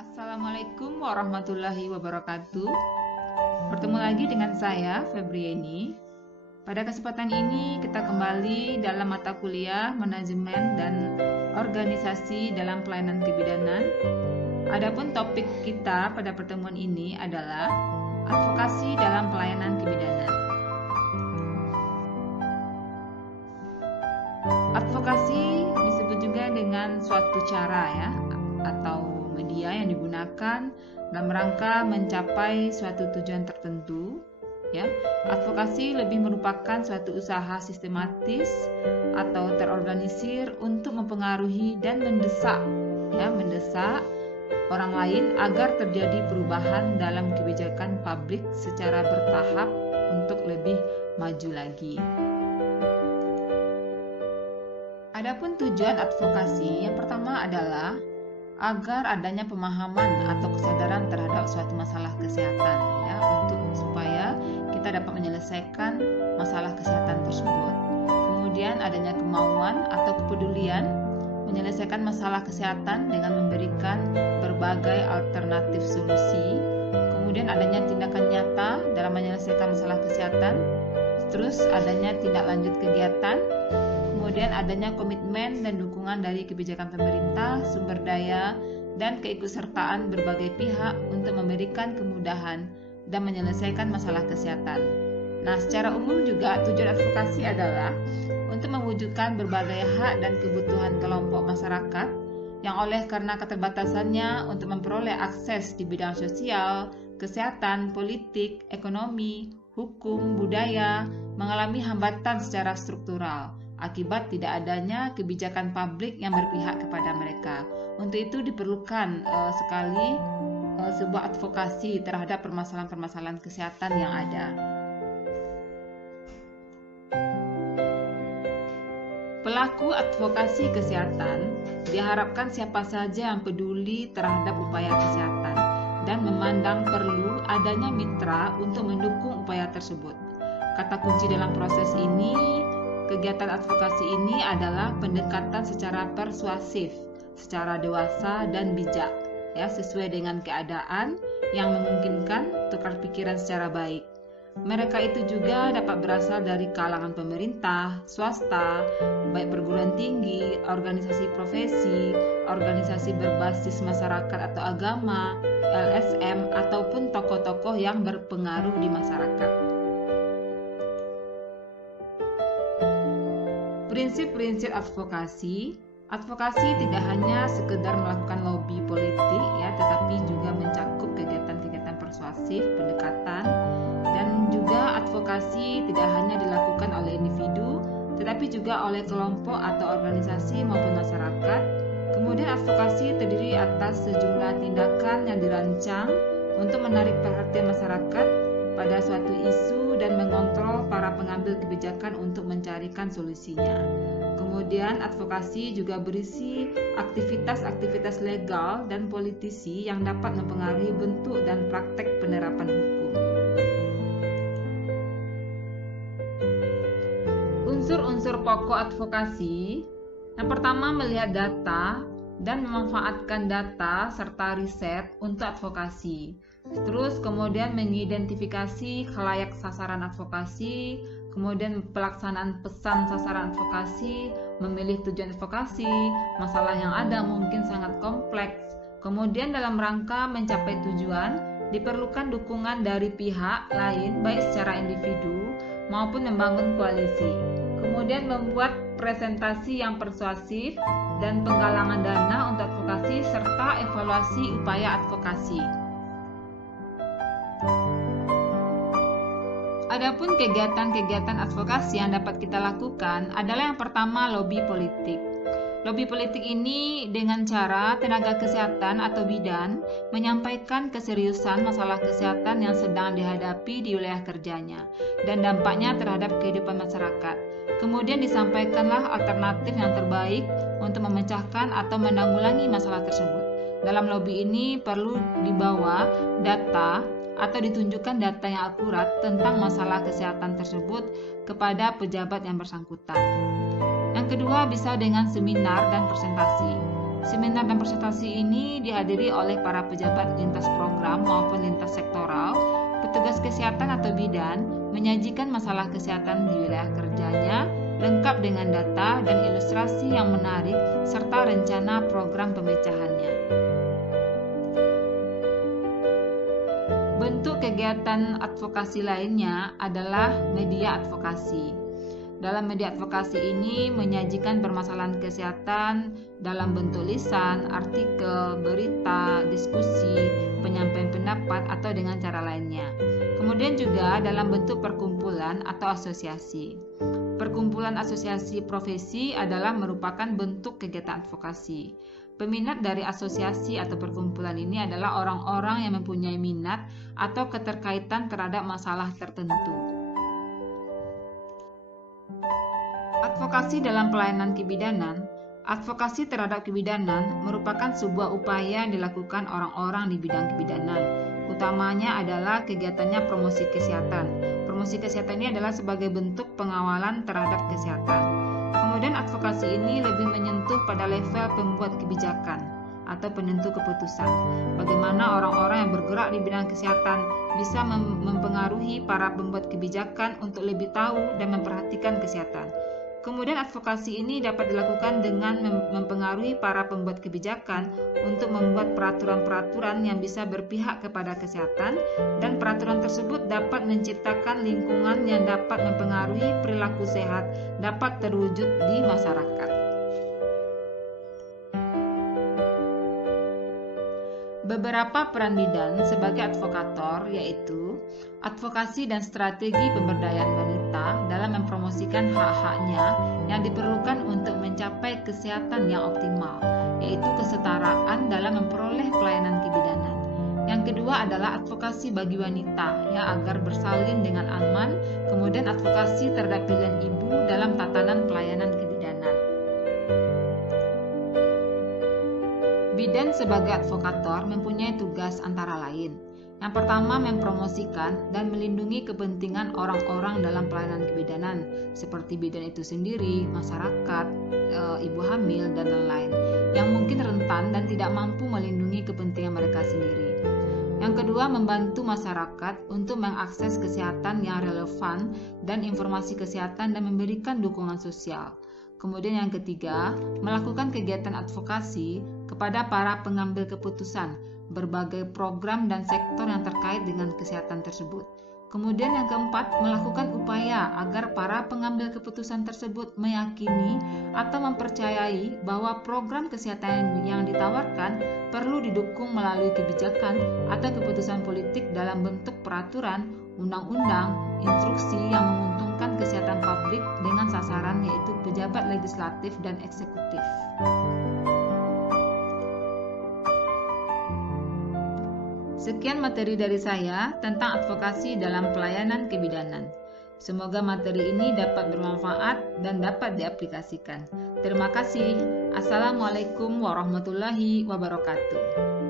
Assalamualaikum warahmatullahi wabarakatuh. Bertemu lagi dengan saya, Febrieni. Pada kesempatan ini kita kembali dalam mata kuliah Manajemen dan Organisasi dalam Pelayanan Kebidanan. Adapun topik kita pada pertemuan ini adalah advokasi dalam pelayanan kebidanan. Advokasi disebut juga dengan suatu cara atau media yang digunakan dalam rangka mencapai suatu tujuan tertentu. Advokasi lebih merupakan suatu usaha sistematis atau terorganisir untuk mempengaruhi dan mendesak orang lain agar terjadi perubahan dalam kebijakan publik secara bertahap untuk lebih maju lagi. Adapun tujuan advokasi yang pertama adalah agar adanya pemahaman atau kesadaran terhadap suatu masalah kesehatan untuk supaya kita dapat menyelesaikan masalah kesehatan tersebut. Kemudian adanya kemauan atau kepedulian menyelesaikan masalah kesehatan dengan memberikan berbagai alternatif solusi. Kemudian adanya tindakan nyata dalam menyelesaikan masalah kesehatan. Terus adanya tindak lanjut kegiatan. Kemudian adanya komitmen dan dukungan dari kebijakan pemerintah, sumber daya, dan keikutsertaan berbagai pihak untuk memberikan kemudahan dan menyelesaikan masalah kesehatan. Nah, secara umum juga tujuan advokasi adalah untuk mewujudkan berbagai hak dan kebutuhan kelompok masyarakat yang oleh karena keterbatasannya untuk memperoleh akses di bidang sosial, kesehatan, politik, ekonomi, hukum, budaya, mengalami hambatan secara struktural akibat tidak adanya kebijakan publik yang berpihak kepada mereka. Untuk itu diperlukan sekali sebuah advokasi terhadap permasalahan-permasalahan kesehatan yang ada. Pelaku advokasi kesehatan diharapkan siapa saja yang peduli terhadap upaya kesehatan dan memandang perlu adanya mitra untuk mendukung upaya tersebut. Kata kunci dalam proses ini, kegiatan advokasi ini adalah pendekatan secara persuasif, secara dewasa dan bijak, sesuai dengan keadaan yang memungkinkan tukar pikiran secara baik. Mereka itu juga dapat berasal dari kalangan pemerintah, swasta, baik perguruan tinggi, organisasi profesi, organisasi berbasis masyarakat atau agama, LSM, ataupun tokoh-tokoh yang berpengaruh di masyarakat. Prinsip-prinsip advokasi tidak hanya sekedar melakukan lobby politik tetapi juga mencakup kegiatan-kegiatan persuasif, pendekatan, dan juga advokasi tidak hanya dilakukan oleh individu tetapi juga oleh kelompok atau organisasi maupun masyarakat. Kemudian advokasi terdiri atas sejumlah tindakan yang dirancang untuk menarik perhatian masyarakat pada suatu isu dan mengontrol para pengambil kebijakan untuk mencarikan solusinya. Kemudian advokasi juga berisi aktivitas-aktivitas legal dan politisi yang dapat mempengaruhi bentuk dan praktek penerapan hukum. Unsur-unsur pokok advokasi, yang pertama melihat data dan memanfaatkan data serta riset untuk advokasi. Terus kemudian mengidentifikasi khalayak sasaran advokasi, kemudian pelaksanaan pesan sasaran advokasi, memilih tujuan advokasi, masalah yang ada mungkin sangat kompleks. Kemudian dalam rangka mencapai tujuan, diperlukan dukungan dari pihak lain baik secara individu maupun membangun koalisi. Kemudian membuat presentasi yang persuasif dan penggalangan dana untuk advokasi serta evaluasi upaya advokasi. Adapun kegiatan-kegiatan advokasi yang dapat kita lakukan adalah yang pertama lobby politik. Lobby politik ini dengan cara tenaga kesehatan atau bidan menyampaikan keseriusan masalah kesehatan yang sedang dihadapi di wilayah kerjanya dan dampaknya terhadap kehidupan masyarakat. Kemudian disampaikanlah alternatif yang terbaik untuk memecahkan atau menanggulangi masalah tersebut. Dalam lobby ini perlu dibawa data atau ditunjukkan data yang akurat tentang masalah kesehatan tersebut kepada pejabat yang bersangkutan. Yang kedua bisa dengan seminar dan presentasi. Seminar dan presentasi ini dihadiri oleh para pejabat lintas program maupun lintas sektoral, petugas kesehatan atau bidan, menyajikan masalah kesehatan di wilayah kerjanya, lengkap dengan data dan ilustrasi yang menarik, serta rencana program pemecahannya. Bentuk kegiatan advokasi lainnya adalah media advokasi. Dalam media advokasi ini menyajikan permasalahan kesehatan dalam bentuk lisan, artikel, berita, diskusi, penyampaian pendapat, atau dengan cara lainnya. Kemudian juga dalam bentuk perkumpulan atau asosiasi. Perkumpulan asosiasi profesi adalah merupakan bentuk kegiatan advokasi. Peminat dari asosiasi atau perkumpulan ini adalah orang-orang yang mempunyai minat atau keterkaitan terhadap masalah tertentu. Advokasi dalam pelayanan kebidanan. Advokasi terhadap kebidanan merupakan sebuah upaya yang dilakukan orang-orang di bidang kebidanan. Utamanya adalah kegiatannya promosi kesehatan. Promosi kesehatan ini adalah sebagai bentuk pengawalan terhadap kesehatan. Kemudian advokasi ini lebih menyentuh pada level pembuat kebijakan atau penentu keputusan. Bagaimana orang-orang yang bergerak di bidang kesehatan bisa mempengaruhi para pembuat kebijakan untuk lebih tahu dan memperhatikan kesehatan. Kemudian advokasi ini dapat dilakukan dengan mempengaruhi para pembuat kebijakan untuk membuat peraturan-peraturan yang bisa berpihak kepada kesehatan, dan peraturan tersebut dapat menciptakan lingkungan yang dapat mempengaruhi perilaku sehat dapat terwujud di masyarakat. Beberapa peran bidan sebagai advokator yaitu advokasi dan strategi pemberdayaan wanita dalam mempromosikan hak-haknya yang diperlukan untuk mencapai kesehatan yang optimal, yaitu kesetaraan dalam memperoleh pelayanan kebidanan. Yang kedua adalah advokasi bagi wanita yang agar bersalin dengan aman, kemudian advokasi terhadap pilihan ibu dalam tatanan pelayanan kebidanan. Bidan sebagai advokator mempunyai tugas antara lain. Yang pertama, mempromosikan dan melindungi kepentingan orang-orang dalam pelayanan kebidanan, seperti bidan itu sendiri, masyarakat, ibu hamil, dan lain-lain, yang mungkin rentan dan tidak mampu melindungi kepentingan mereka sendiri. Yang kedua, membantu masyarakat untuk mengakses kesehatan yang relevan dan informasi kesehatan dan memberikan dukungan sosial. Kemudian yang ketiga, melakukan kegiatan advokasi kepada para pengambil keputusan, berbagai program dan sektor yang terkait dengan kesehatan tersebut. Kemudian yang keempat, melakukan upaya agar para pengambil keputusan tersebut meyakini atau mempercayai bahwa program kesehatan yang ditawarkan perlu didukung melalui kebijakan atau keputusan politik dalam bentuk peraturan, undang-undang, instruksi yang menguntungkan kesehatan publik dengan sasaran yaitu pejabat legislatif dan eksekutif. Sekian materi dari saya tentang advokasi dalam pelayanan kebidanan. Semoga materi ini dapat bermanfaat dan dapat diaplikasikan. Terima kasih. Assalamualaikum warahmatullahi wabarakatuh.